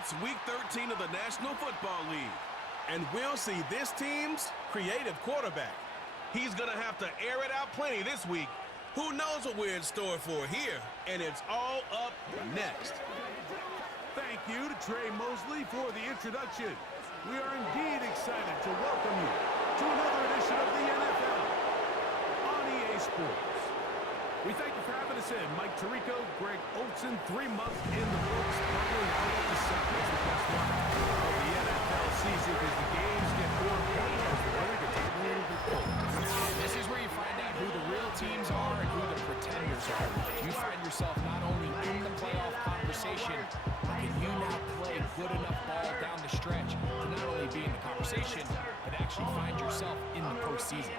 It's Week 13 of the National Football League, and we'll see this team's creative quarterback. He's going to have to air it out plenty this week. Who knows what we're in store for here, and it's all up next. Thank you to Trey Mosley for the introduction. We are indeed excited to welcome you to another edition of the NFL on EA Sports. We thank you for having us in. Mike Tirico, Greg Olson, 3 months in the books. Probably one of the best one of the NFL season as the games get more important as the weather gets a little bit colder. This is where you find out who the real teams are and who the pretenders are. You find yourself not only in the playoff conversation, but can you now play good enough ball down the stretch to not only be in the conversation, but actually find yourself in the postseason.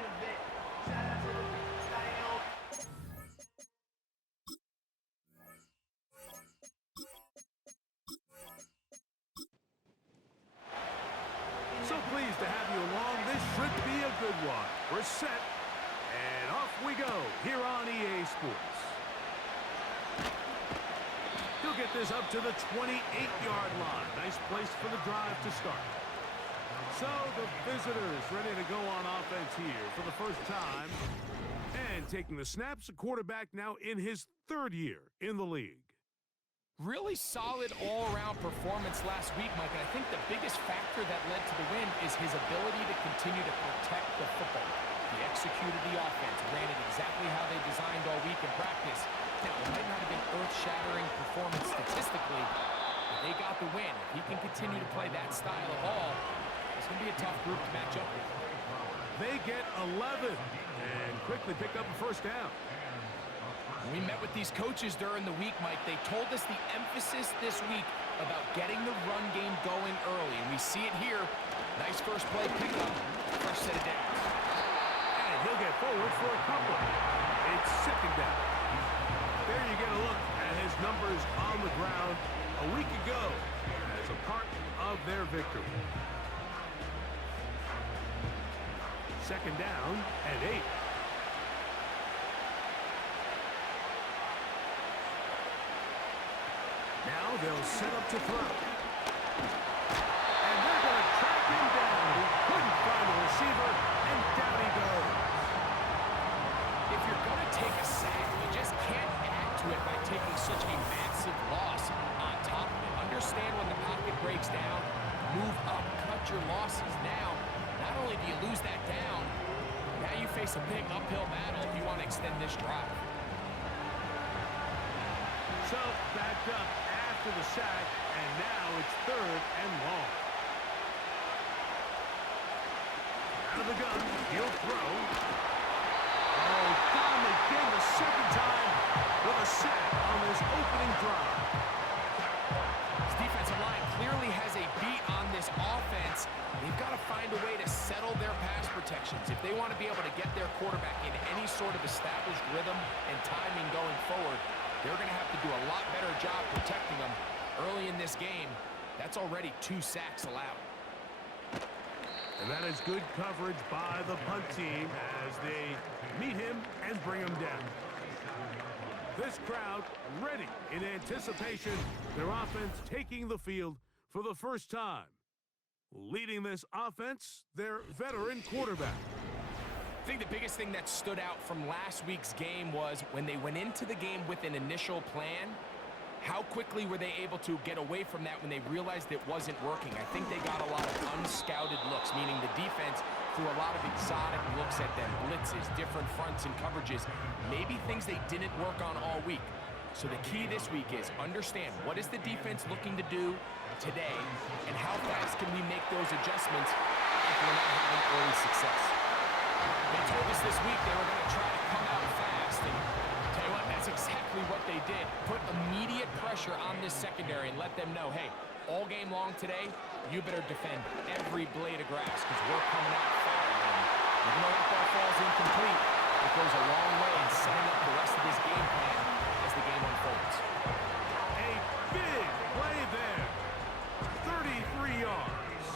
So pleased to have you along. This should be a good one. We're set, and off we go here on EA Sports. He'll get this up to the 28-yard line. Nice place for the drive to start. So the visitors ready to go on offense here for the first time. And taking the snaps, a quarterback now in his 3rd year in the league. Really solid all-around performance last week, Mike, and I think the biggest factor that led to the win is his ability to continue to protect the football. He executed the offense, ran it exactly how they designed all week in practice. Now, it might not have been earth-shattering performance statistically, but they got the win. If he can continue to play that style of ball, it's going to be a tough group to match up with. They get 11 and quickly pick up a first down. When we met with these coaches during the week, Mike, they told us the emphasis this week about getting the run game going early. And we see it here. Nice first play pickup, fresh set of downs. And he'll get forward for a couple. It's 2nd down. There you get a look at his numbers on the ground a week ago as a part of their victory. 2nd down and 8. Now they'll set up to throw. And they're going to track him down. He couldn't find a receiver, and down he goes. If you're going to take a sack, you just can't add to it by taking such a massive loss on top of it. Understand when the pocket breaks down, move up, cut your losses. Now, not only do you lose that down, now you face a big uphill battle if you want to extend this drive. So, backed up after the sack, and now it's 3rd and long. Out of the gun, he'll throw. Oh, got him again the 2nd time with a sack on this opening drive. This defensive line clearly has a beat on this offense. They've got to find a way to settle their pass protections. If they want to be able to get their quarterback in any sort of established rhythm and timing going forward, they're going to have to do a lot better job protecting them early in this game. That's already 2 sacks allowed. And that is good coverage by the punt team as they meet him and bring him down. This crowd ready in anticipation. Their offense taking the field for the first time. Leading this offense, their veteran quarterback. I think the biggest thing that stood out from last week's game was when they went into the game with an initial plan, how quickly were they able to get away from that when they realized it wasn't working? I think they got a lot of unscouted looks, meaning the defense threw a lot of exotic looks at them, blitzes, different fronts and coverages, maybe things they didn't work on all week. So the key this week is understand what is the defense looking to do today and how fast can we make those adjustments if we're not having early success. They told us this week they were going to try to come out fast, and tell you what, that's exactly what they did. Put immediate pressure on this secondary and let them know, hey, all game long today, you better defend every blade of grass because we're coming out firing. Even though that ball falls incomplete, it goes a long way in setting up the rest of this game plan as the game unfolds. A big play there. 33 yards.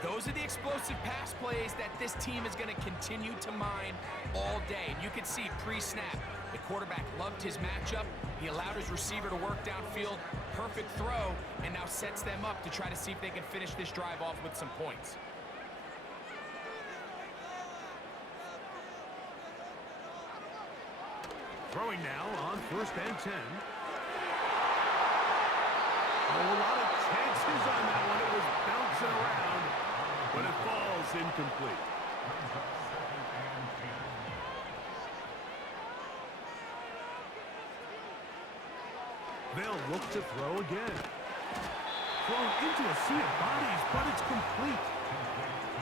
Those are the explosive pass plays that this team is going to continue to mine all day. And you can see pre-snap, The quarterback loved his matchup. He allowed his receiver to work downfield. Perfect throw, and now sets them up to try to see if they can finish this drive off with some points. Throwing now on 1st and 10. A lot of chances on that one. It was bouncing around, but it falls incomplete. They'll look to throw again. Thrown into a sea of bodies, but it's complete.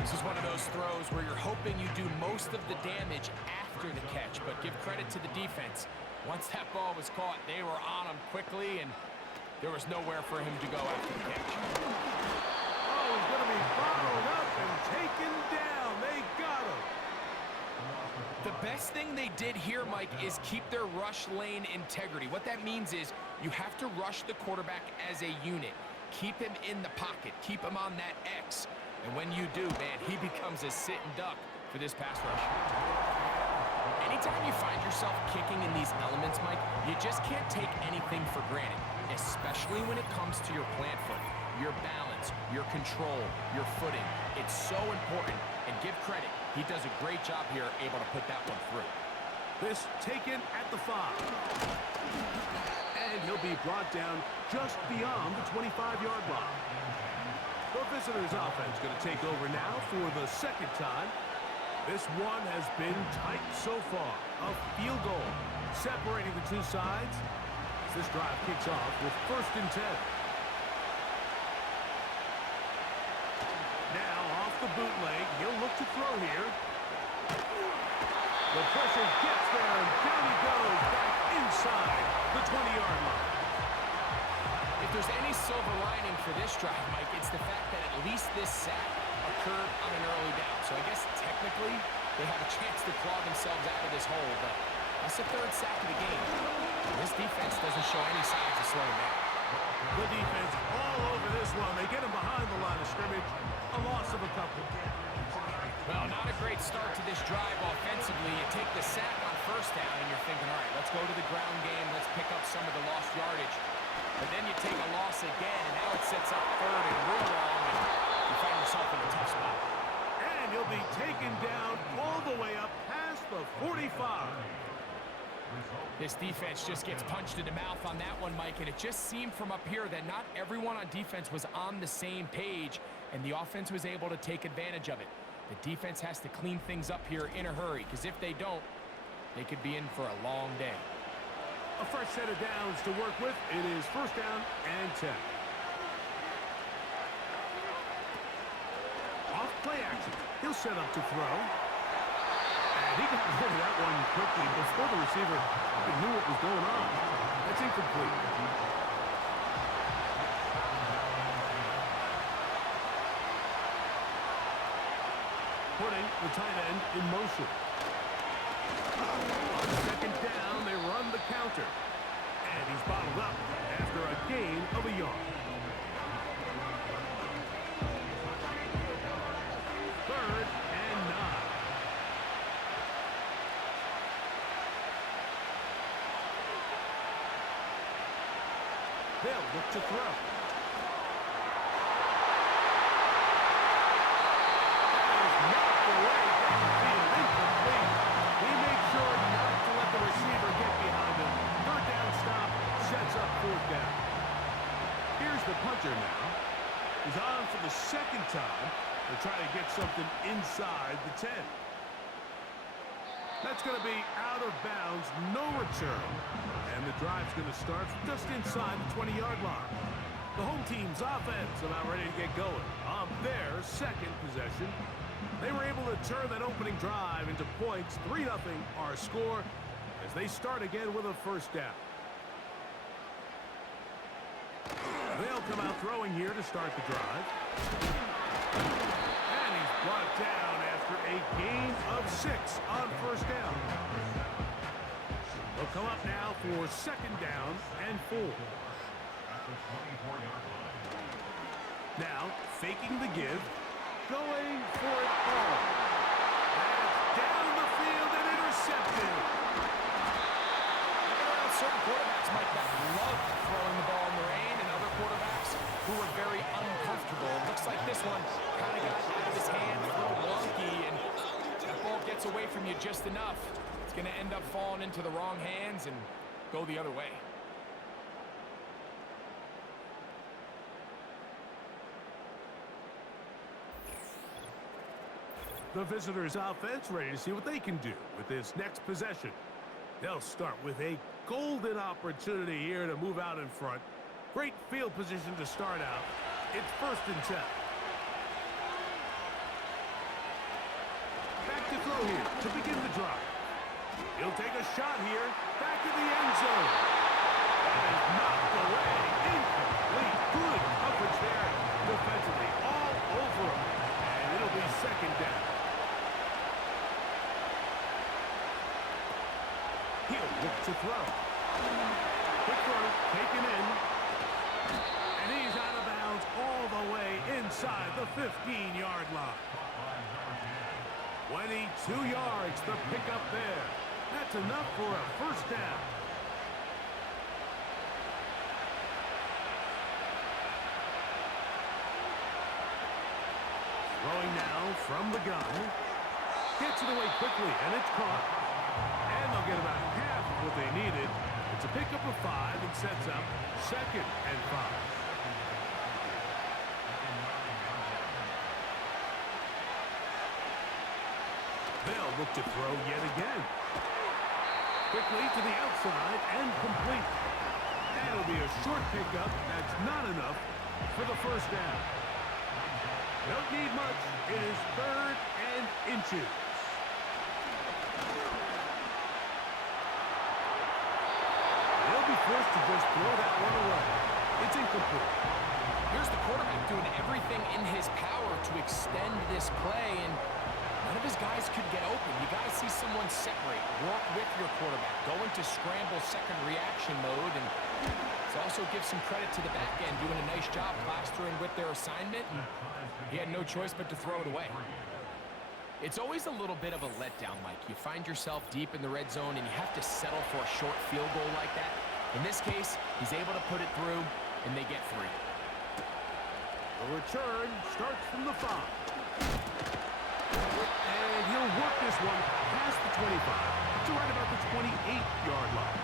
This is one of those throws where you're hoping you do most of the damage after the catch, but give credit to the defense. Once that ball was caught, they were on him quickly, and there was nowhere for him to go after the catch. Oh, he's going to be bottled up and taken down. They got him. The best thing they did here, Mike, is keep their rush lane integrity. What that means is you have to rush the quarterback as a unit. Keep him in the pocket. Keep him on that X. And when you do, man, he becomes a sitting duck for this pass rush. Anytime you find yourself kicking in these elements, Mike, you just can't take anything for granted, especially when it comes to your plant foot, your balance, your control, your footing. It's so important, and give credit. He does a great job here, able to put that one through. This taken at the 5. And he'll be brought down just beyond the 25-yard line. The visitors' offense going to take over now for the 2nd time. This one has been tight so far. A field goal separating the two sides as this drive kicks off with 1st and 10. Now off the bootleg, he'll look to throw here. The pressure gets there, and down he goes back inside the 20-yard line. If there's any silver lining for this drive, Mike, it's the fact that at least this sack occurred on an early down. So I guess technically they have a chance to claw themselves out of this hole, but that's the 3rd sack of the game. This defense doesn't show any signs of slowing down. The defense all over this one. They get him behind the line of scrimmage. A loss of a couple. Well, not a great start to this drive offensively. You take the sack on 1st down, and you're thinking, all right, let's go to the ground game. Let's pick up some of the lost yardage. But then you take a loss again, and now it sets up 3rd and real long, and you find yourself in a tough spot. And he'll be taken down all the way up past the 45. This defense just gets punched in the mouth on that one, Mike, and it just seemed from up here that not everyone on defense was on the same page, and the offense was able to take advantage of it. The defense has to clean things up here in a hurry, because if they don't, they could be in for a long day. A fresh set of downs to work with. It is 1st down and 10. Off play action. He'll set up to throw. And he got rid of that one quickly before the receiver knew what was going on. That's incomplete. Putting the tight end in motion. On 2nd down, they run the counter. And he's bottled up after a gain of a yard. 3rd and 9. They'll look to throw. The punter now is on for the 2nd time. They're trying to get something inside the 10. That's going to be out of bounds, no return. And the drive's going to start just inside the 20-yard line. The home team's offense about ready to get going on their 2nd possession. They were able to turn that opening drive into points. 3-0 our score as they start again with a 1st down. They'll come out throwing here to start the drive. And he's brought down after a gain of 6 on 1st down. They'll come up now for 2nd down and 4. Now, faking the give, going for it all. That's down the field and intercepted. certain quarterbacks, Mike, that love throwing the ball in the rain, and other quarterbacks who are very uncomfortable. Looks like this one kind of got out of his hand, a little wonky, and that ball gets away from you just enough. It's going to end up falling into the wrong hands and go the other way. The visitors' offense ready to see what they can do with this next possession. They'll start with a golden opportunity here to move out in front. Great field position to start out. It's 1st and 10. Back to throw here to begin the drive. He'll take a shot here. Back in the end zone. And it's knocked away. Incomplete. Good coverage there. Defensively all over him. And it'll be 2nd down. He'll look to throw. Quick throw, taken in. And he's out of bounds all the way inside the 15-yard line. 22 yards, the pickup there. That's enough for a 1st down. Throwing now from the gun. Gets it away quickly, and it's caught. And they'll get about half of what they needed. It's a pickup of 5 and sets up 2nd and 5. They'll look to throw yet again. Quickly to the outside and complete. That'll be a short pickup. That's not enough for the 1st down. Don't need much. It is 3rd and inches. They'll be forced to just throw that one away. It's incomplete. Here's the quarterback doing everything in his power to extend this play, and none of his guys could get open. You got to see someone separate, work with your quarterback, go into scramble second reaction mode, and also give some credit to the back end, doing a nice job plastering with their assignment, and he had no choice but to throw it away. It's always a little bit of a letdown, Mike. You find yourself deep in the red zone, and you have to settle for a short field goal like that. In this case, he's able to put it through, and they get 3. The return starts from the 5. And he'll work this one past the 25 to right about the 28-yard line.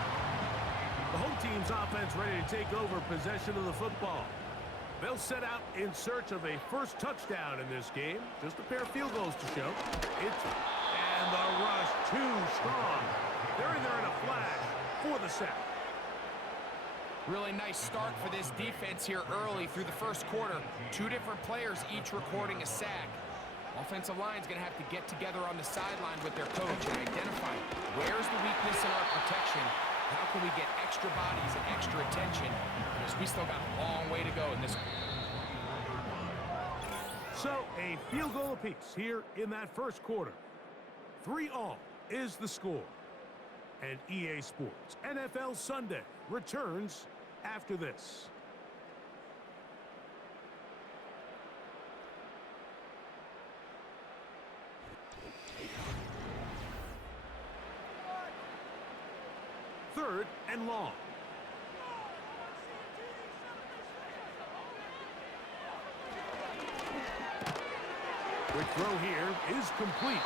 The home team's offense ready to take over possession of the football. They'll set out in search of a 1st touchdown in this game. Just a pair of field goals to show. And the rush too strong. They're in there in a flash for the sack. Really nice start for this defense here early through the 1st quarter. 2 different players each recording a sack. Offensive line's going to have to get together on the sideline with their coach and identify where's the weakness in our protection. How can we get extra bodies and extra attention? Because we still got a long way to go in this one. So, a field goal apiece here in that 1st quarter. 3-all is the score. And EA Sports NFL Sunday returns after this. Third and long. Quick throw here is complete.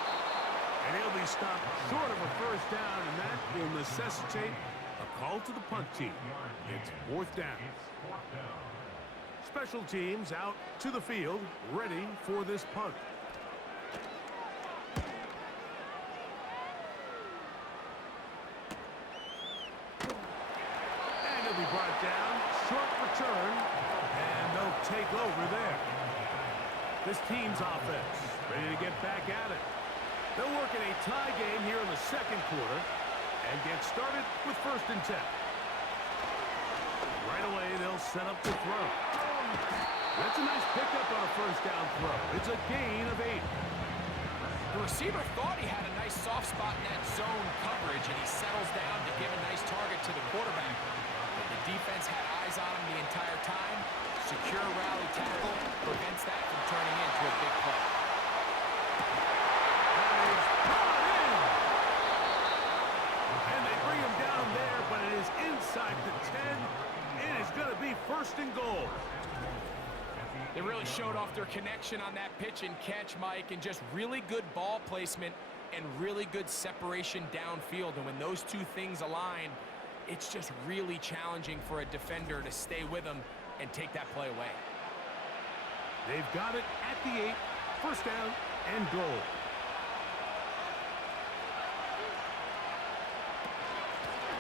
And he'll be stopped short of a 1st down, and that will necessitate a call to the punt team. It's 4th down. Special teams out to the field, ready for this punt. Be brought down, short return, and they'll take over there. This team's offense ready to get back at it. They'll work in a tie game here in the 2nd quarter and get started with 1st and 10. Right away, they'll set up to throw. That's a nice pickup on a 1st down throw. It's a gain of 8. The receiver thought he had a nice soft spot in that zone coverage, and he settles down to give a nice target to the quarterback. The defense had eyes on him the entire time. Secure rally tackle prevents that from turning into a big play. And they bring him down there, but it is first and goal. They really showed off their connection on that pitch and catch, Mike, and just really good ball placement and really good separation downfield. And when those two things align, it's just really challenging for a defender to stay with them and take that play away. They've got it at the 8. First down and goal.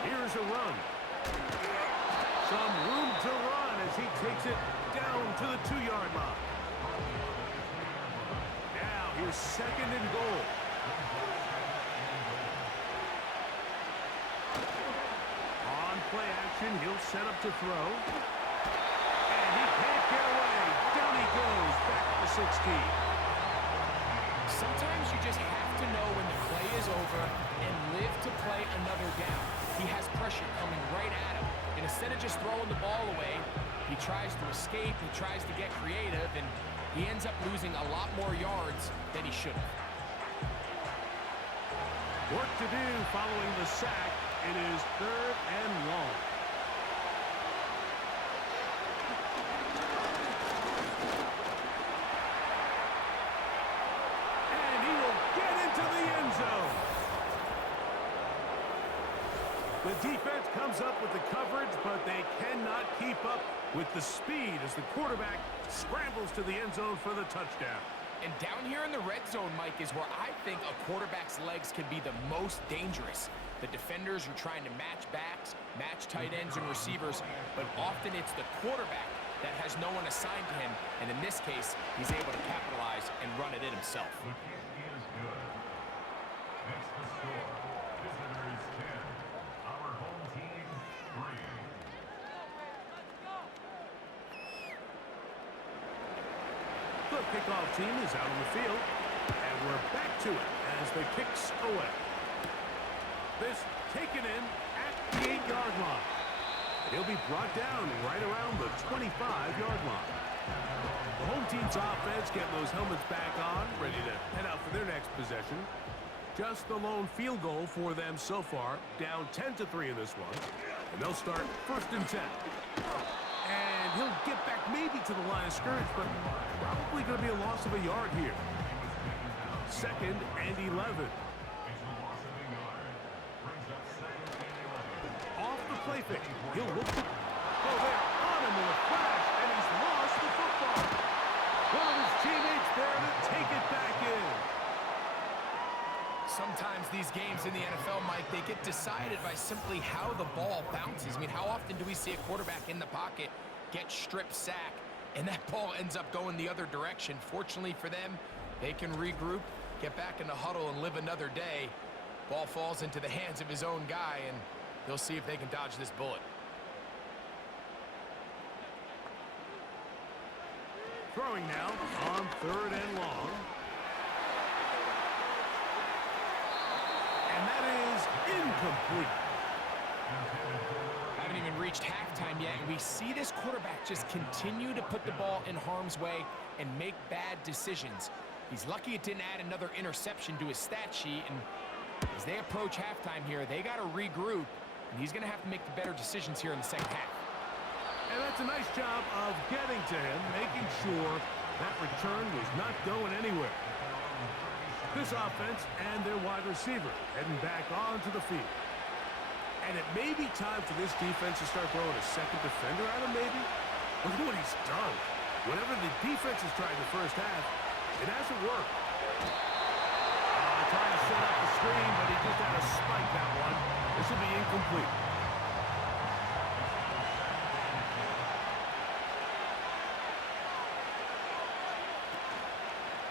Here's a run. Some room to run as he takes it down to the 2-yard line. Now here's second and goal. On play action, he'll set up to throw. And he can't get away. Down he goes, back to the 16. Sometimes you just have to know when the play is over and live to play another down. He has pressure coming right at him, and instead of just throwing the ball away, he tries to escape, he tries to get creative, and he ends up losing a lot more yards than he should have. Work to do following the sack. It is third and long. And he will get into the end zone. The defense comes up with the coverage, but they cannot keep up with the speed as the quarterback scrambles to the end zone for the touchdown. And down here in the red zone, Mike, is where I think a quarterback's legs can be the most dangerous. The defenders are trying to match backs, match tight ends and receivers, but often it's the quarterback that has no one assigned to him, and in this case, he's able to capitalize and run it in himself. The kickoff team is out on the field, and we're back to it as the kicks away. This taken in at the 8-yard line. He'll be brought down right around the 25-yard line. The home team's offense getting those helmets back on, ready to head out for their next possession. Just the lone field goal for them so far, down 10-3 in this one. And they'll start first and 10. And he'll get back maybe to the line of scrimmage, but probably going to be a loss of a yard here. Second and 11. Off the play fake. He'll look to go there on him with a flash, and he's lost the football. One of his teammates there to take it back in. Sometimes these games in the NFL, Mike, they get decided by simply how the ball bounces. I mean, how often do we see a quarterback in the pocket get strip sack, and that ball ends up going the other direction? Fortunately for them, they can regroup, get back in the huddle, and live another day. Ball falls into the hands of his own guy, and they'll see if they can dodge this bullet. Throwing now on third and long. And that is incomplete. Haven't even reached halftime yet, and we see this quarterback just continue to put the ball in harm's way and make bad decisions. He's lucky it didn't add another interception to his stat sheet, and as they approach halftime here, they got to regroup, and he's going to have to make the better decisions here in the second half. And that's a nice job of getting to him, making sure that return was not going anywhere. This offense and their wide receiver heading back onto the field. And it may be time for this defense to start throwing a second defender at him, maybe. Look at what he's done. Whatever the defense has tried in the first half, it hasn't worked. Trying to set up the screen, but he just had to spike that one. This will be incomplete.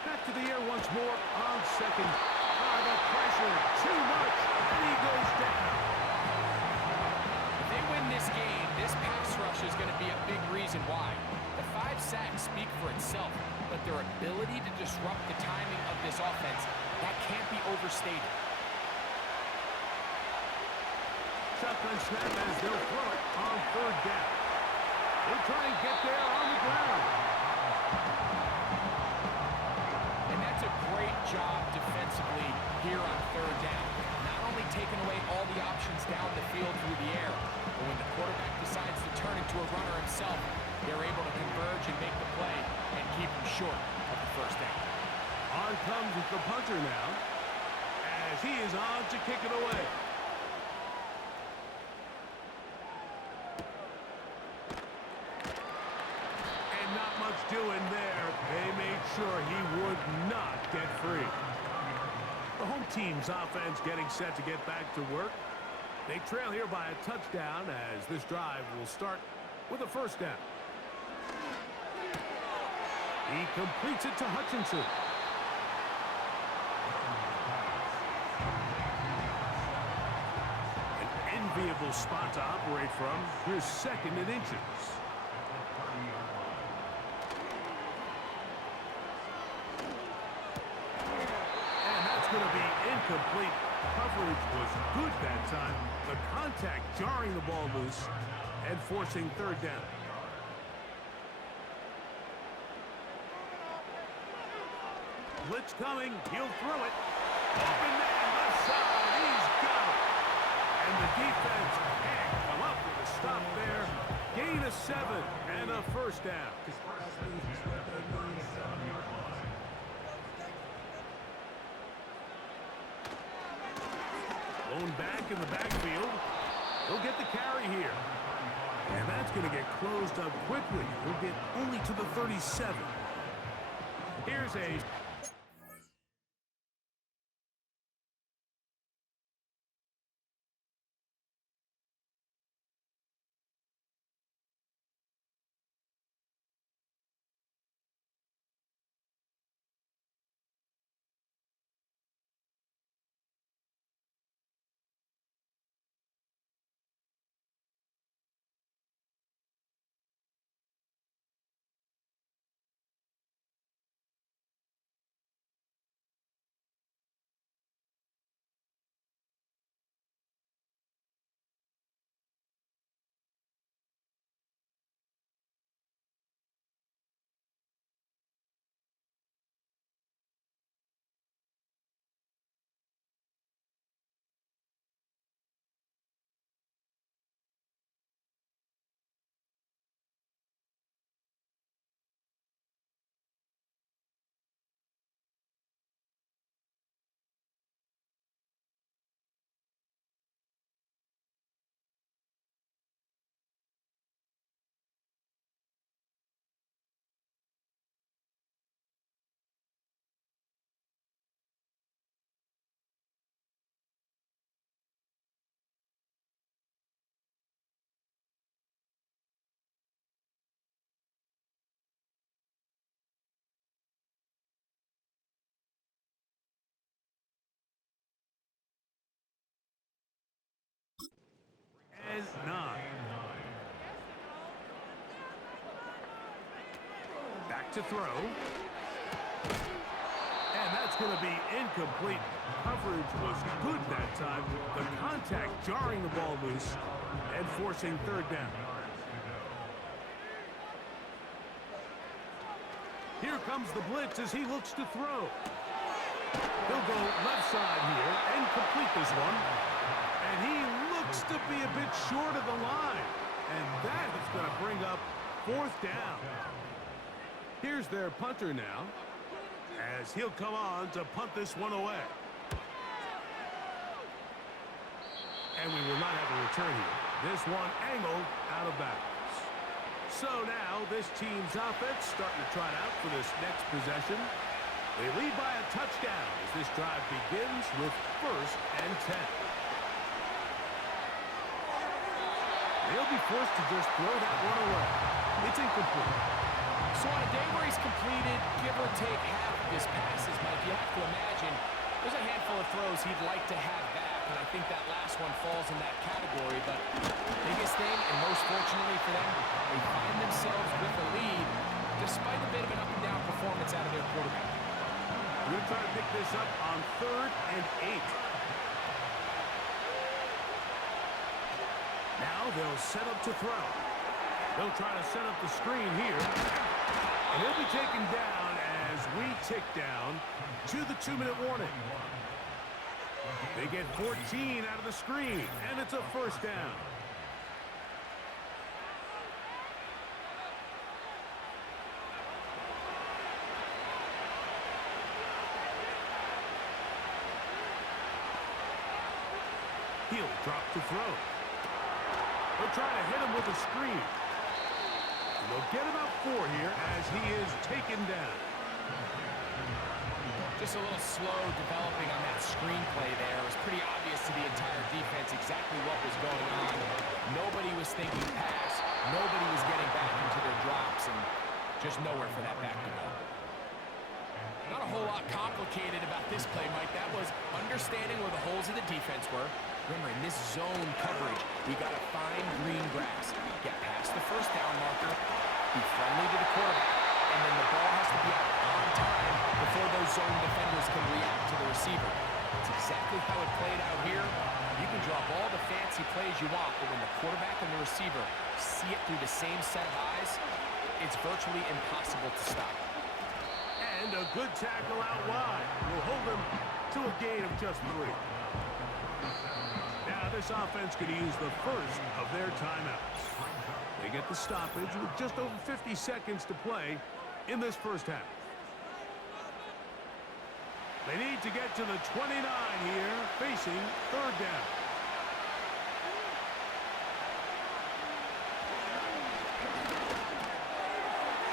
Back to the air once more on second. The pressure, too much, and he goes down. If they win this game, this pass rush is going to be a big reason why. The 5 sacks speak for itself, but their ability to disrupt the timing of this offense, that can't be overstated. Shotgun snap as they'll throw it on third down. They'll try and get there on the ground. And that's a great job defensively here on third down. Not only taking away all the options down the field through the air, but when the quarterback decides to turn into a runner himself, they're able to converge and make the play and keep them short of the first down. On comes the punter now, as he is on to kick it away. And not much doing there. They made sure he would not get free. The home team's offense getting set to get back to work. They trail here by a touchdown as this drive will start with a first down. He completes it to Hutchinson. An enviable spot to operate from. Here's second and inches. And that's going to be incomplete. Coverage was good that time. The contact jarring the ball loose and forcing third down. Blitz coming. He'll throw it. Open man, left side. He's got it. And the defense can't come up with a stop there. Gain of 7 and a first down. Blown back in the backfield. He'll get the carry here. And that's going to get closed up quickly. He'll get only to the 37. Here's a... and 9. Back to throw. And that's going to be incomplete. Coverage was good that time. The contact jarring the ball loose and forcing third down. Here comes the blitz as he looks to throw. He'll go left side here and complete this one. And he looks to be a bit short of the line. And that is going to bring up fourth down. Here's their punter now, as he'll come on to punt this one away. And we will not have a return here. This one angled out of bounds. So now this team's offense starting to trot out for this next possession. They lead by a touchdown as this drive begins with first and 10. They'll be forced to just throw that one away. It's incomplete. So on a day where he's completed, give or take half of his passes, Mike, you have to imagine there's a handful of throws he'd like to have back, and I think that last one falls in that category. But biggest thing, and most fortunately for them, they find themselves with the lead despite a bit of an up-and-down performance out of their quarterback. We're going to try to pick this up on 3rd and 8. Now they'll set up to throw. They'll try to set up the screen here. And he'll be taken down as we tick down to the 2-minute warning. They get 14 out of the screen, and it's a first down. throw. They'll try to hit him with a screen. And they'll get about 4 here as he is taken down. Just a little slow developing on that screenplay there. It was pretty obvious to the entire defense exactly what was going on. Nobody was thinking pass. Nobody was getting back into their drops, and just nowhere for that back to go. Not a whole lot complicated about this play, Mike. That was understanding where the holes of the defense were. Remember, in this zone coverage, we got to find green grass. Get past the first down marker, be friendly to the quarterback, and then the ball has to be out on time before those zone defenders can react to the receiver. That's exactly how it played out here. You can drop all the fancy plays you want, but when the quarterback and the receiver see it through the same set of eyes, it's virtually impossible to stop. And a good tackle out wide will hold them to a gain of just 3. Now this offense could use the first of their timeouts. They get the stoppage with just over 50 seconds to play in this first half. They need to get to the 29 here, facing third down.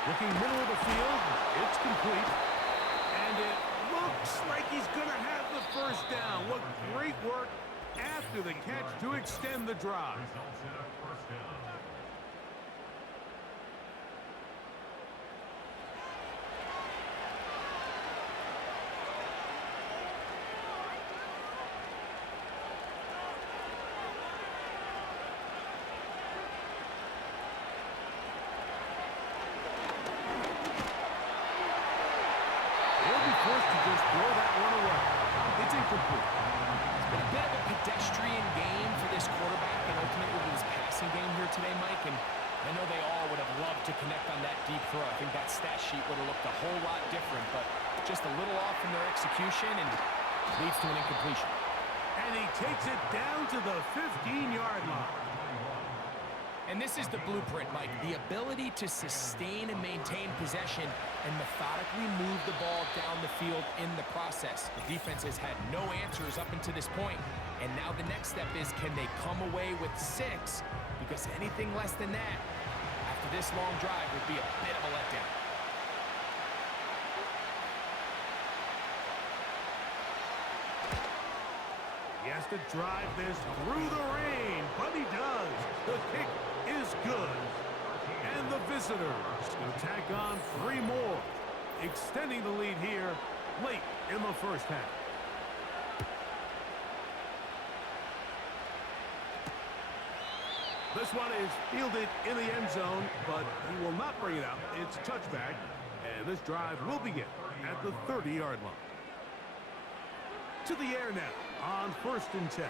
Looking middle of the field, it's complete. And it looks like he's going to have the first down. What great work after the catch to extend the drive. Forced to just throw that one away. It's incomplete. It's been a bit of a pedestrian game for this quarterback and ultimately his passing game here today, Mike. And I know they all would have loved to connect on that deep throw. I think that stat sheet would have looked a whole lot different, but just a little off in their execution and leads to an incompletion. And he takes it down to the 15-yard line. And this is the blueprint, Mike. The ability to sustain and maintain possession and methodically move the ball down the field in the process. The defense has had no answers up until this point, and now the next step is, can they come away with 6? Because anything less than that, after this long drive, would be a bit of a letdown. He has to drive this through the rain, but he does. The kick is good. And the visitors will tack on 3 more, extending the lead here late in the first half. This one is fielded in the end zone, but he will not bring it out. It's a touchback, and this drive will begin at the 30-yard line. To the air now on 1st and 10.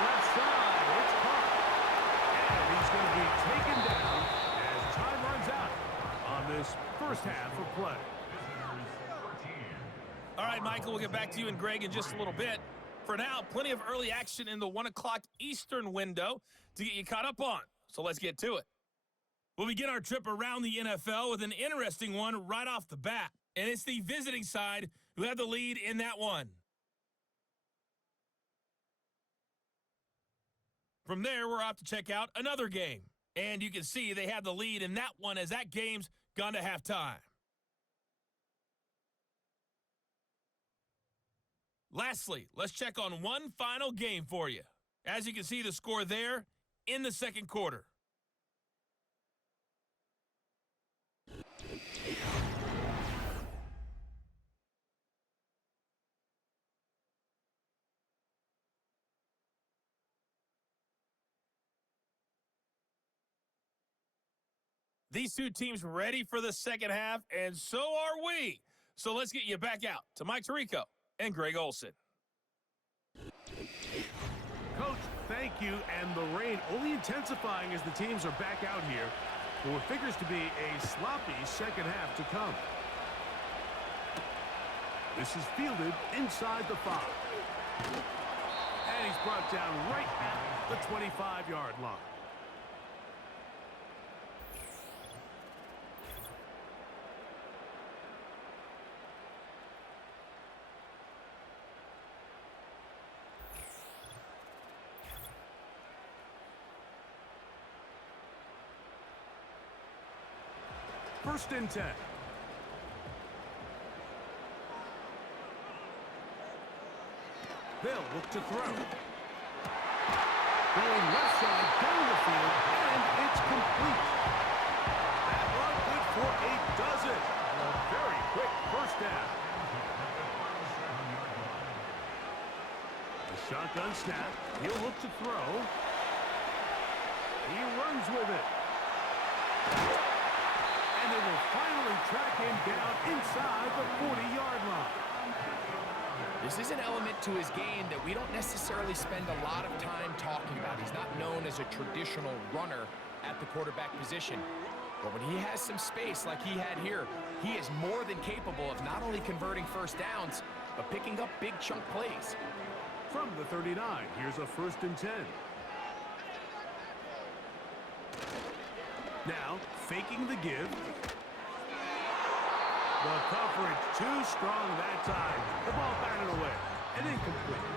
Left side, it's caught. And he's going to be taken down as time runs out on this first half of play. All right, Michael, we'll get back to you and Greg in just a little bit. For now, plenty of early action in the 1 o'clock Eastern window to get you caught up on. So let's get to it. We'll begin our trip around the NFL with an interesting one right off the bat. And it's the visiting side who have the lead in that one. From there, we're off to check out another game. And you can see they have the lead in that one as that game's gone to halftime. Lastly, let's check on one final game for you. As you can see the score there in the second quarter. These two teams ready for the second half, and so are we. So let's get you back out to Mike Tirico and Greg Olson. Coach, thank you. And the rain only intensifying as the teams are back out here for what figures to be a sloppy second half to come. This is fielded inside the 5. And he's brought down right at the 25-yard line. First and 10. They'll look to throw. Going left side down the field, and it's complete. That run good for a dozen. A very quick first down. The shotgun snap. He'll look to throw. He runs with it. And they will finally track him down inside the 40-yard line. This is an element to his game that we don't necessarily spend a lot of time talking about. He's not known as a traditional runner at the quarterback position. But when he has some space like he had here, he is more than capable of not only converting first downs, but picking up big chunk plays. From the 39, here's a first and 10. Now, faking the give. The coverage too strong that time. The ball batted away and incomplete.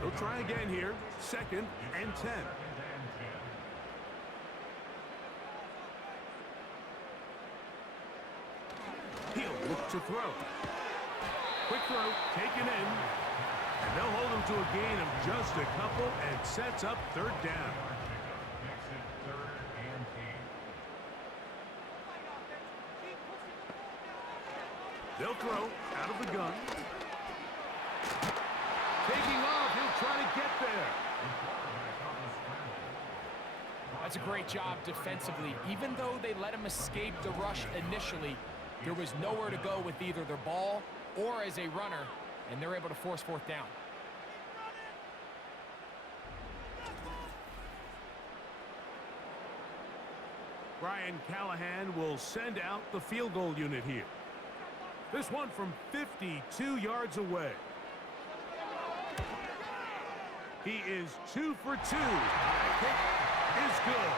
They'll try again here. Second and 10. He'll look to throw. Quick throw, taken in. And they'll hold him to a gain of just a couple and sets up third down. They'll throw out of the gun. Taking off, he'll try to get there. That's a great job defensively. Even though they let him escape the rush initially, there was nowhere to go with either their ball or as a runner, and they're able to force fourth down. Brian Callahan will send out the field goal unit here. This one from 52 yards away. He is 2 for 2. That kick is good.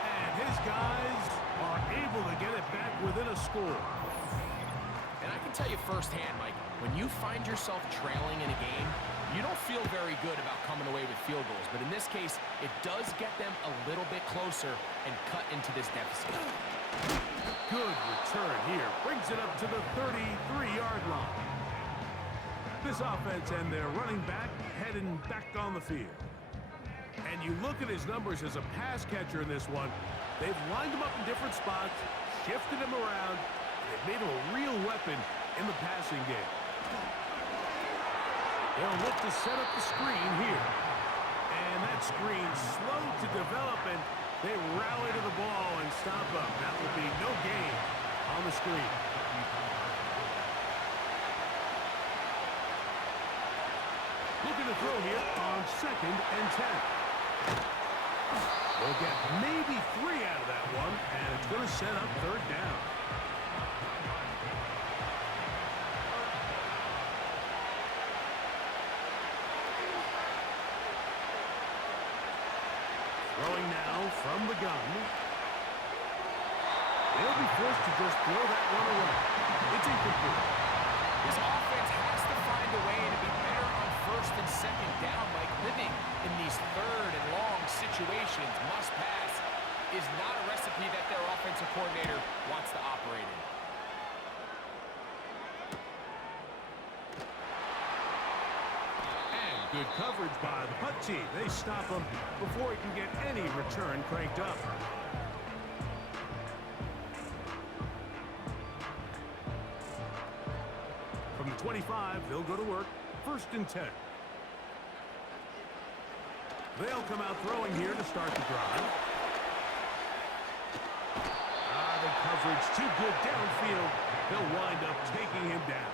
And his guys are able to get it back within a score. And I can tell you firsthand, Mike, when you find yourself trailing in a game, you don't feel very good about coming away with field goals. But in this case, it does get them a little bit closer and cut into this deficit. Good return here. Brings it up to the 33-yard line. This offense and their running back heading back on the field. And you look at his numbers as a pass catcher in this one. They've lined him up in different spots, shifted him around, and they've made him a real weapon in the passing game. They'll look to set up the screen here. And that screen slow to develop, and they rally to the ball and stop up. That will be no gain on the screen. Looking to throw here on second and 10. They'll get maybe 3 out of that one, and it's going to set up third down. Throwing now from the gun. They'll be forced to just throw that one away. It's incomplete. This offense has to find a way to be better on first and second down. Like living in these third and long situations, must pass, is not a recipe that their offensive coordinator wants to operate in. Good coverage by the punt team. They stop him before he can get any return cranked up. From the 25, they'll go to work. First and 10. They'll come out throwing here to start the drive. The coverage too good downfield. They'll wind up taking him down.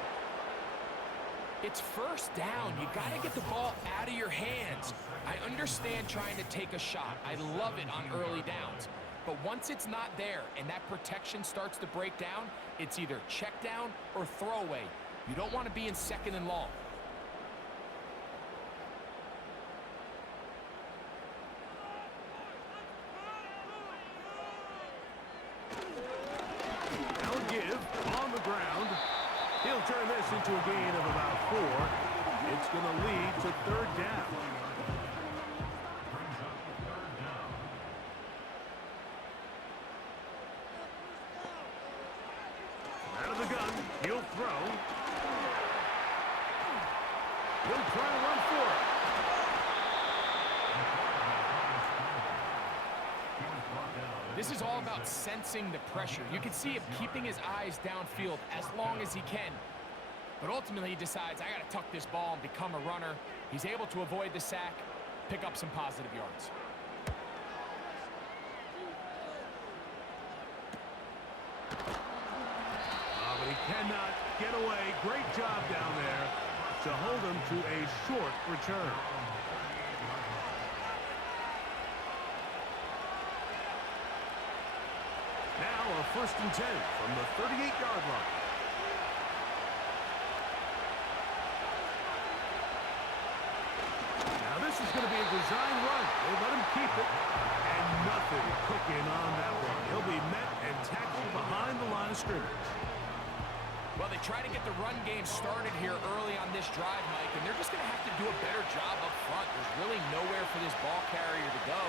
It's first down. You got to get the ball out of your hands. I understand trying to take a shot. I love it on early downs. But once it's not there and that protection starts to break down, it's either check down or throwaway. You don't want to be in second and long. They'll give on the ground. He'll turn this into a gain of about 4. It's going to lead to third down. trying to run for it. This is all about sensing the pressure. You can see him keeping his eyes downfield as long as he can. But ultimately, he decides, I got to tuck this ball and become a runner. He's able to avoid the sack, pick up some positive yards. But he cannot get away. Great job down there to hold him to a short return. Now a 1st and 10 from the 38-yard line. Now this is going to be a design run. They let him keep it, and nothing cooking on that one. He'll be met and tackled behind the line of scrimmage. Well, they try to get the run game started here early on this drive, Mike, and they're just going to have to do a better job up front. There's really nowhere for this ball carrier to go.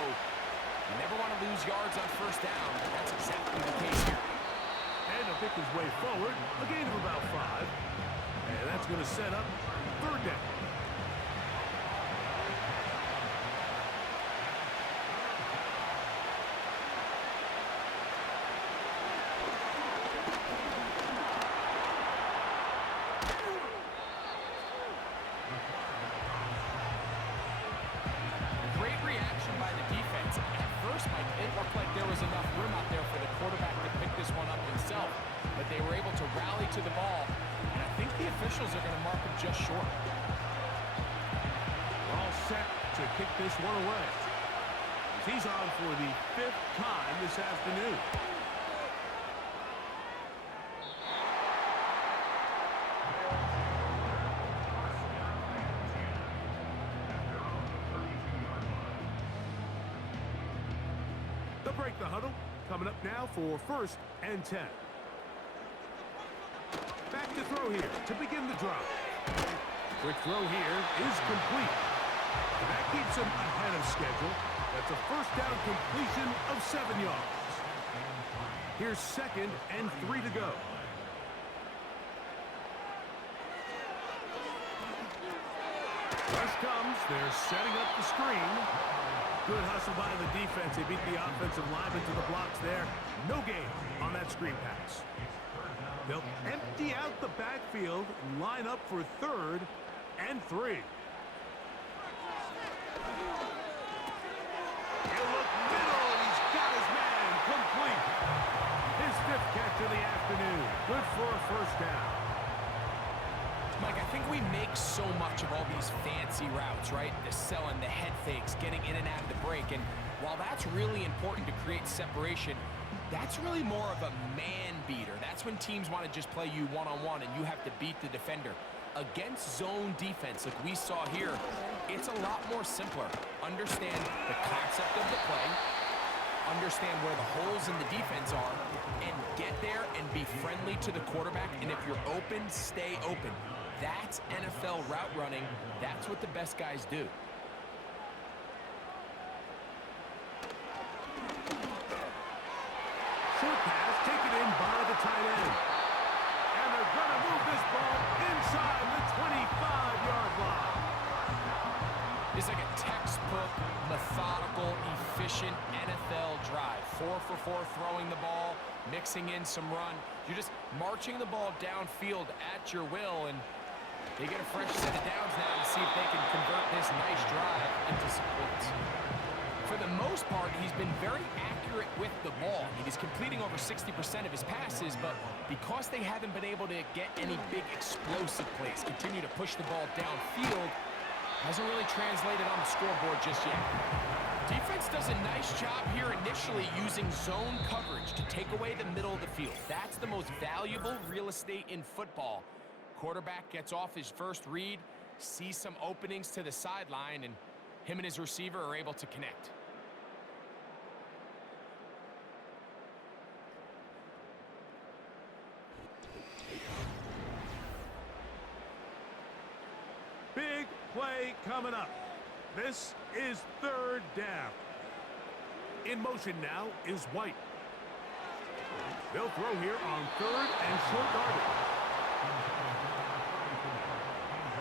You never want to lose yards on 1st down. That's exactly the case here. And he'll pick his way forward, a gain of about 5. And that's going to set up 3rd down. Great reaction by the defense. At first, Mike, it looked like there was enough room out there for the quarterback to pick this one up himself. But they were able to rally to the ball, and I think the officials are going to mark him just short. We're all set to kick this one away. He's on for the 5th time this afternoon. They'll break the huddle. Coming up now for 1st and 10. Back to throw here to begin the drive. Quick throw here is complete. And that keeps him ahead of schedule. That's a 1st down completion of 7 yards. Here's 2nd and 3 to go. Rush comes. They're setting up the screen. Good hustle by the defense. They beat the offensive lineman to the blocks there. No gain on that screen pass. They'll empty out the backfield and line up for 3rd and 3. He'll look middle, and he's got his man complete. His 5th catch of the afternoon. Good for a 1st down. Mike, I think we make so much of all these fancy routes, right? The selling, the head fakes, getting in and out of the break. And while that's really important to create separation, that's really more of a man beater. That's when teams want to just play you one-on-one and you have to beat the defender. Against zone defense like we saw here, it's a lot more simpler. Understand the concept of the play, understand where the holes in the defense are, and get there and be friendly to the quarterback. And if you're open, stay open. That's NFL route running. That's what the best guys do. Short pass taken in by the tight end. And they're going to move this ball inside the 25-yard line. It's like a textbook, methodical, efficient NFL drive. 4 for 4 throwing the ball, mixing in some run. You're just marching the ball downfield at your will, and they get a fresh set of downs now to see if they can convert this nice drive into some points. For the most part, he's been very accurate with the ball. I mean, he's completing over 60% of his passes, but because they haven't been able to get any big explosive plays, continue to push the ball downfield, hasn't really translated on the scoreboard just yet. Defense does a nice job here initially using zone coverage to take away the middle of the field. That's the most valuable real estate in football. Quarterback gets off his first read, sees some openings to the sideline, and him and his receiver are able to connect. Big play coming up. This is 3rd down. In motion now is White. They'll throw here on 3rd and short yardage.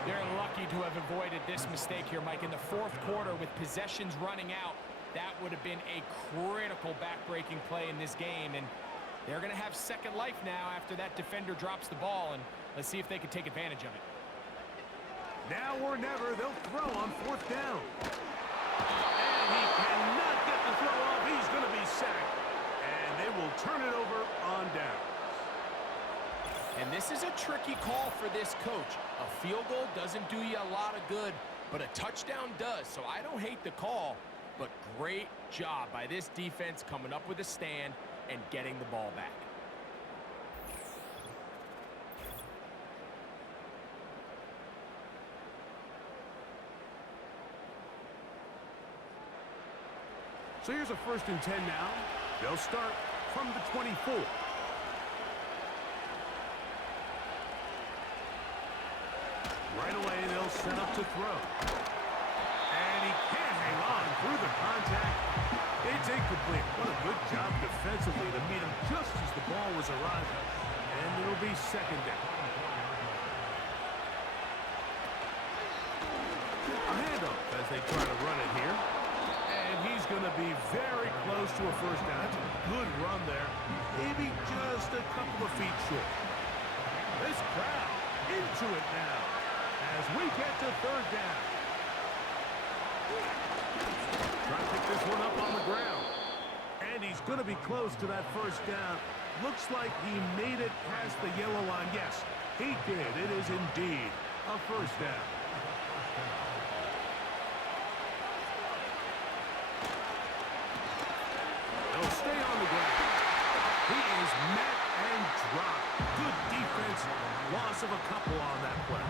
They're lucky lucky to have avoided this mistake here, Mike. In the fourth quarter, with possessions running out, that would have been a critical back-breaking play in this game. And they're going to have second life now after that defender drops the ball. And let's see if they can take advantage of it. Now or never, they'll throw on fourth down. And he cannot get the throw off. He's going to be sacked. And they will turn it over on down. And this is a tricky call for this coach. A field goal doesn't do you a lot of good, but a touchdown does. So I don't hate the call, but great job by this defense coming up with a stand and getting the ball back. So here's a 1st and 10 now. They'll start from the 24. Right away, they'll set up to throw. And he can't hang on through the contact. It's incomplete. What a good job defensively to meet him just as the ball was arriving. And it'll be second down. A handoff as they try to run it here. And he's going to be very close to a first down. That's a good run there. Maybe just a couple of feet short. This crowd into it now as we get to third down. Try to pick this one up on the ground. And he's going to be close to that first down. Looks like he made it past the yellow line. Yes, he did. It is indeed a first down. They'll stay on the ground. He is met and dropped. Good defense. Loss of a couple on that play.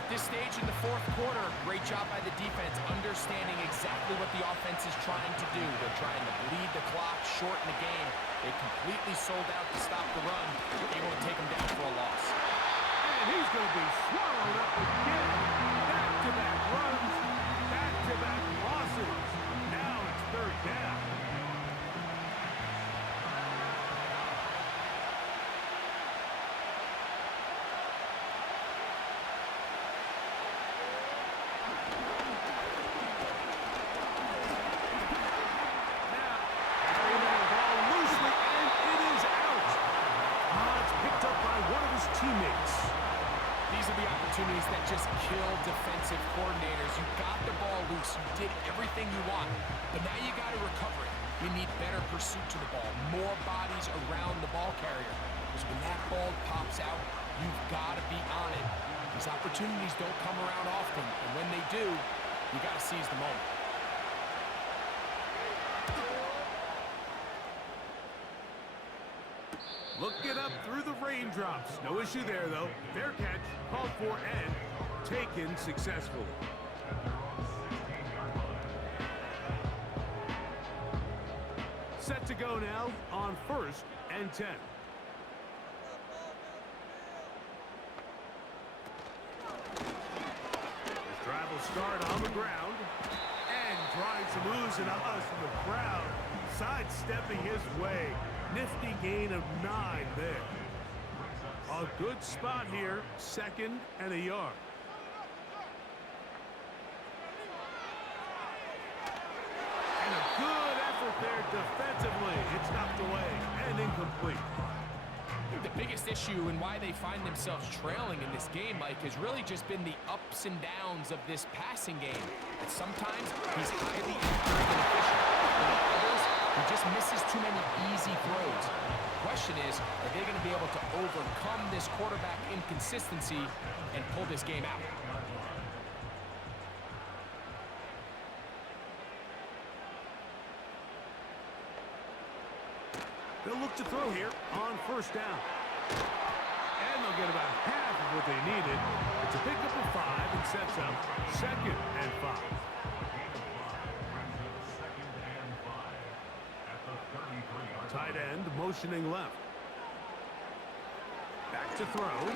At this stage in the fourth quarter, great job by the defense, understanding exactly what the offense is trying to do. They're trying to bleed the clock, shorten the game. They completely sold out to stop the run, able to take them down for a loss. And he's going to be swallowed up again. Back-to-back runs, back-to-back losses. Now it's third down. Teammates. These are the opportunities that just kill defensive coordinators. You got the ball loose. You did everything you want. But now you got to recover it. You need better pursuit to the ball. More bodies around the ball carrier. Because when that ball pops out, you've got to be on it. These opportunities don't come around often. And when they do, you got to seize the moment. Looking up through the raindrops. No issue there, though. Fair catch, called for, and taken successfully. Set to go now on 1st and 10. This drive will start on the ground. And trying some oohs and ahs from the crowd. Sidestepping his way. Nifty gain of 9 there. A good spot here, 2nd and a yard. And a good effort there defensively. It's knocked away and incomplete. I think the biggest issue and why they find themselves trailing in this game, Mike, has really just been the ups and downs of this passing game. And sometimes he's highly accurate and efficient. But at others, he just misses too many easy throws. The question is, are they going to be able to overcome this quarterback inconsistency and pull this game out? They'll look to throw here on 1st down. And they'll get about half of what they needed. It's a pickup of 5 and sets up 2nd and 5. Tight end motioning left. Back to throw. A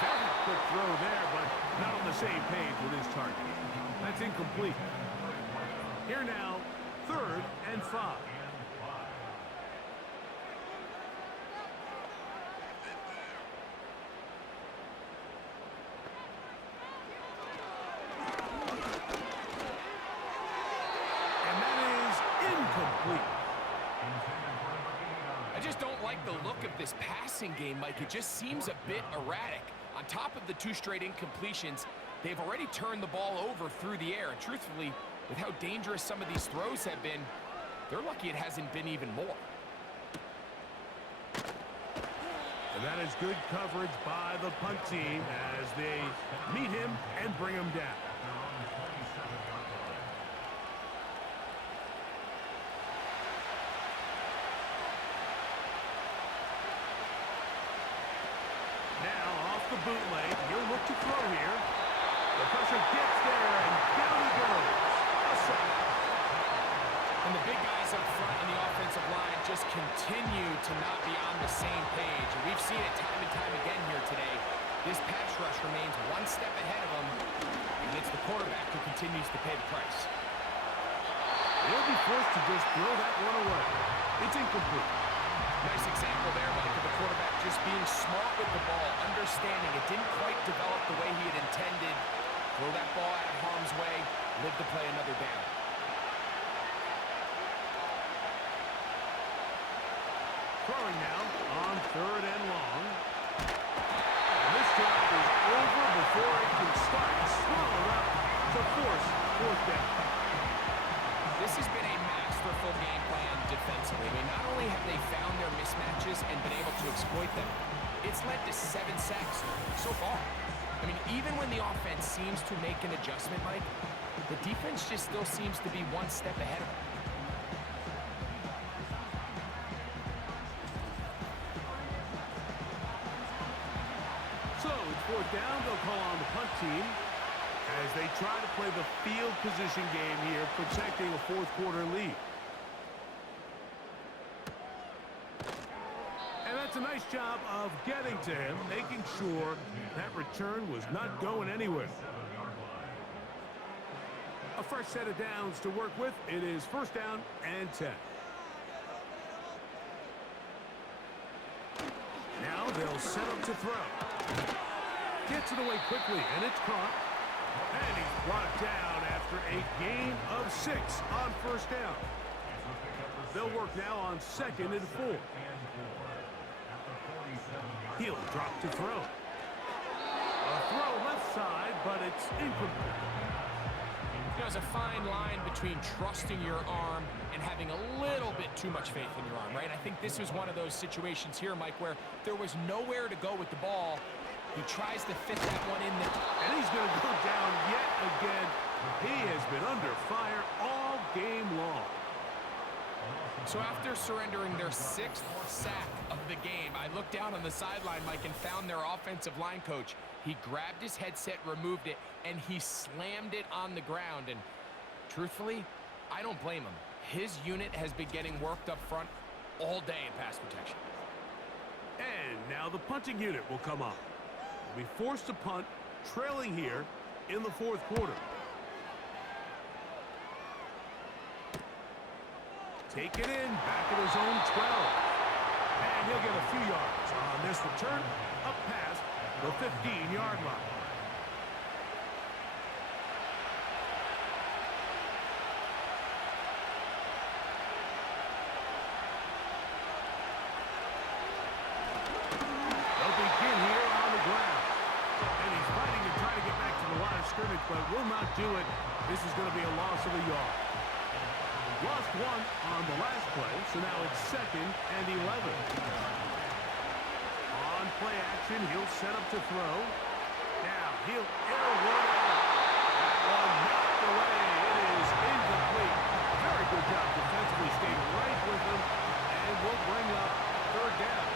very quick throw there, but not on the same page with his target. That's incomplete. Here now, 3rd and 5. the look of this passing game, Mike, it just seems a bit erratic. On top of the 2 straight incompletions, they've already turned the ball over through the air. And truthfully, with how dangerous some of these throws have been, they're lucky it hasn't been even more. And that is good coverage by the punt team as they meet him and bring him down. Now off the bootleg, he'll look to throw here. The pressure gets there, and down he goes. A sack. And the big guys up front in the offensive line just continue to not be on the same page. And we've seen it time and time again here today. This pass rush remains one step ahead of them, and it's the quarterback who continues to pay the price. They'll be forced to just throw that one away. It's incomplete. Nice example there, Mike, of the quarterback just being smart with the ball, understanding it didn't quite develop the way he had intended. Throw that ball out of harm's way, live to play another down. Throwing now on 3rd and long. And this drive is over before it can start. Swallowed up to force 4th down. This has been a masterful game plan defensively. I mean, not only have they found their mismatches and been able to exploit them, it's led to 7 sacks so far. I mean, even when the offense seems to make an adjustment, Mike, the defense just still seems to be one step ahead of them. So it's 4th down. They'll call on the punt team as they try to play the field position game here, protecting a 4th quarter lead. And that's a nice job of getting to him, making sure that return was not going anywhere. A fresh set of downs to work with. It is 1st down and 10. Now they'll set up to throw. Gets it away quickly, and it's caught. And he's brought down after a gain of 6 on 1st down. They'll work now on 2nd and 4. He'll drop to throw. A throw left side, but it's incomplete. There's a fine line between trusting your arm and having a little bit too much faith in your arm, right? I think this was one of those situations here, Mike, where there was nowhere to go with the ball. He tries to fit that one in there. And he's going to go down yet again. He has been under fire all game long. So after surrendering their 6th sack of the game, I looked down on the sideline, Mike, and found their offensive line coach. He grabbed his headset, removed it, and he slammed it on the ground. And truthfully, I don't blame him. His unit has been getting worked up front all day in pass protection. And now the punting unit will come on. They'll be forced to punt, trailing here in the 4th quarter. Take it in, back at his own 12. And he'll get a few yards on this return, up past the 15-yard line. They'll begin here on the ground. And he's fighting to try to get back to the line of scrimmage, but will not do it. This is going to be a loss of a yard. Lost 1 on the last play, so now it's 2nd and 11. On play action, he'll set up to throw. Now he'll air one out. That one knocked away. It is incomplete. Very good job defensively, staying right with him, and will bring up 3rd down.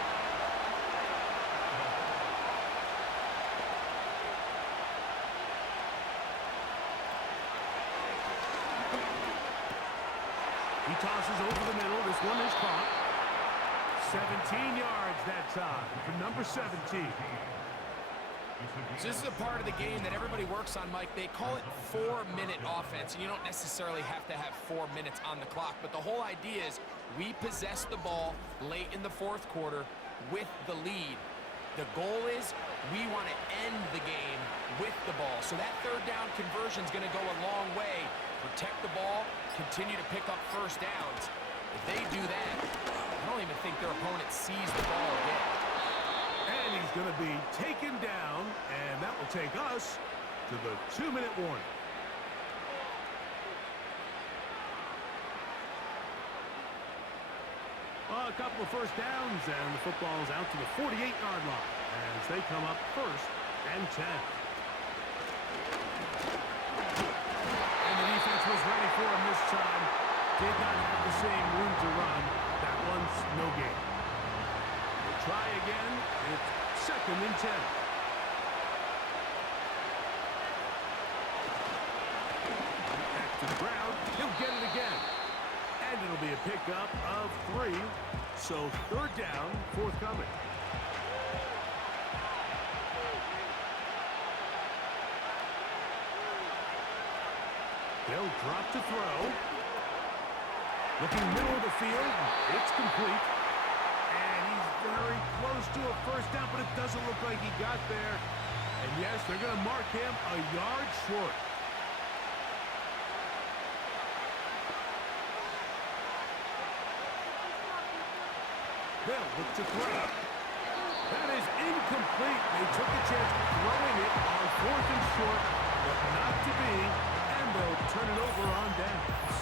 He tosses over the middle. This one is caught. 17 yards that time for number 17. So this is a part of the game that everybody works on, Mike. They call it 4-minute offense, and you don't necessarily have to have 4 minutes on the clock. But the whole idea is we possess the ball late in the 4th quarter with the lead. The goal is we want to end the game with the ball. So that 3rd down conversion is going to go a long way. Protect the ball, continue to pick up 1st downs. If they do that, I don't even think their opponent sees the ball again. And he's going to be taken down, and that will take us to the 2-minute warning. A couple of first downs, and the football's out to the 48-yard line as they come up 1st and 10. And the defense was ready for him this time. Did not have the same room to run. That one's no gain. We'll try again. It's 2nd and 10. Back to the ground. He'll get it again. And it'll be a pickup of 3. So 3rd down, forthcoming. They'll drop to throw. Looking middle of the field. It's complete. And he's very close to a first down, but it doesn't look like he got there. And yes, they're going to mark him a yard short. They'll look to throw. That is incomplete. They took a chance throwing it on 4th and short, but not to be, and they'll turn it over on downs.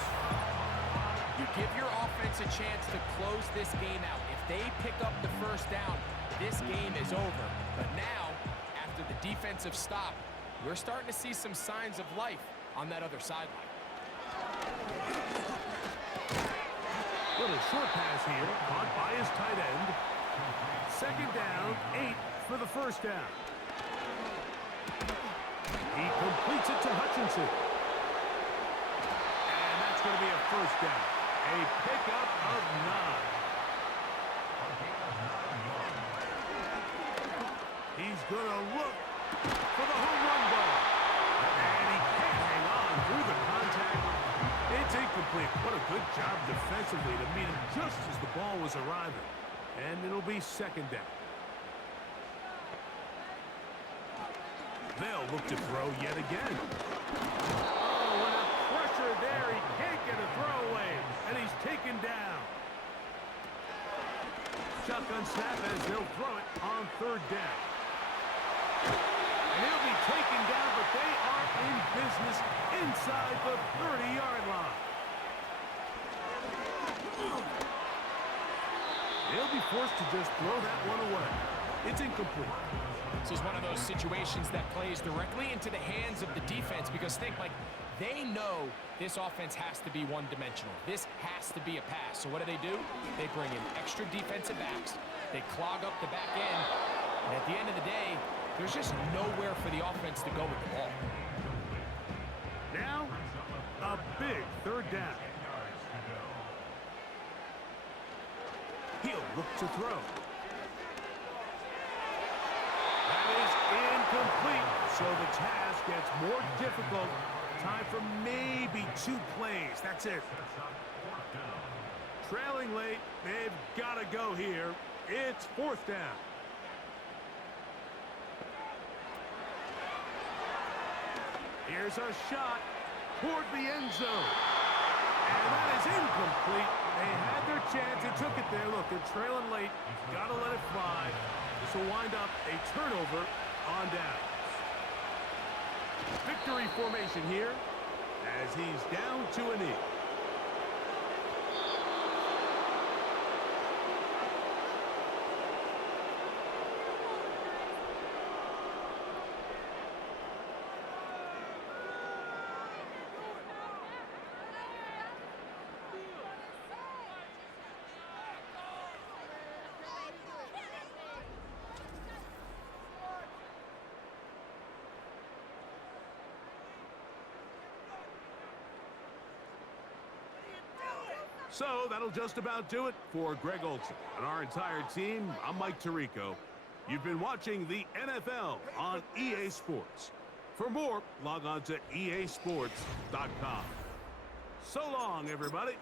You give your offense a chance to close this game out. If they pick up the first down, this game is over. But now, after the defensive stop, we're starting to see some signs of life on that other sideline. Little short pass here, caught by his tight end. 2nd down, 8 for the first down. He completes it to Hutchinson. And that's going to be a first down. A pickup of 9. He's going to look for the home run ball. And he can't hang on through the contact. It's incomplete. What a good job defensively to meet him just as the ball was arriving. And it'll be 2nd down. They'll look to throw yet again. Oh, and a pressure there. He can't get a throwaway. And he's taken down. Shotgun snap as they'll throw it on 3rd down. And he'll be taken down, but they are in business inside the 30-yard line. They'll be forced to just throw that one away. It's incomplete. This is one of those situations that plays directly into the hands of the defense because think, like, they know this offense has to be one-dimensional. This has to be a pass. So what do? They bring in extra defensive backs. They clog up the back end. And at the end of the day, there's just nowhere for the offense to go with the ball. Now, a big 3rd down. He'll look to throw. That is incomplete. So the task gets more difficult. Time for maybe 2 plays. That's it. Trailing late. They've got to go here. It's 4th down. Here's a shot toward the end zone. And that is incomplete. They had their chance and took it there. Look, they're trailing late. Got to let it fly. This will wind up a turnover on downs. Victory formation here as he's down to a knee. So that'll just about do it for Greg Olson and our entire team. I'm Mike Tirico. You've been watching the NFL on EA Sports. For more, log on to easports.com. So long, everybody.